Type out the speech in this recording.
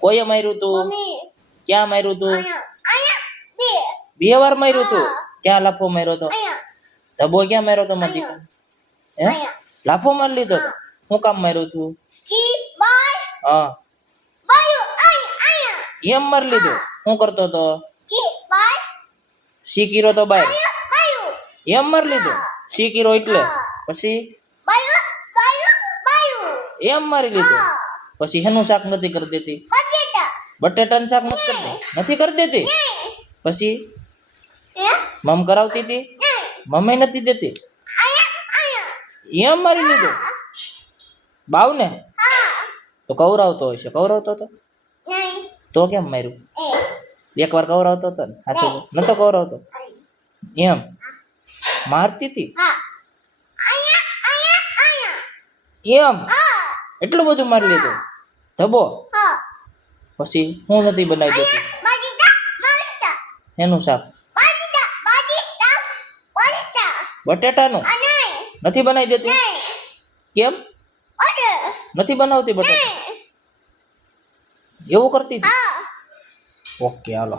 કોઈએ માર્યું તું? ક્યાં માર્યું તું? 2 વાર માર્યું તું. ક્યાં લાફો માર્યો તો? ધબો ક્યાં માર્યો તો મારી દીકરા? હે લાફો મારી લીધો તો? હું કામ માર્યું તું? હા એમ મારી લીધો. હું કરતો તો? શીકીરો તો બાય એમ મારી લીધો. શીકીરો એટલે પછી એમ મારી લીધો. પછી એનું શાક નથી કરી દેતી? બટેટાનું શાક નથી કરી દેતી. પછી મમ કરાવતી હતી? મમ્મી નથી દેતી. એમ મારી લીધો. બાવ ને તો કવરાવતો હશે. કવરાવતો તો? તો કેમ માર્યું? એકવાર કવરાવતો હતો ને? હાસુ નતો કવરાવતો? એમ મારતી હતી એમ? એટલું બધું મારી લીધું ધબો? પછી હું નથી બનાવી દેતી? એનું શાક બટેટાનું નથી બનાવી દેતી? કેમ નથી બનાવતી બટેટા? એવું કરતી હતી? ઓકે હાલો.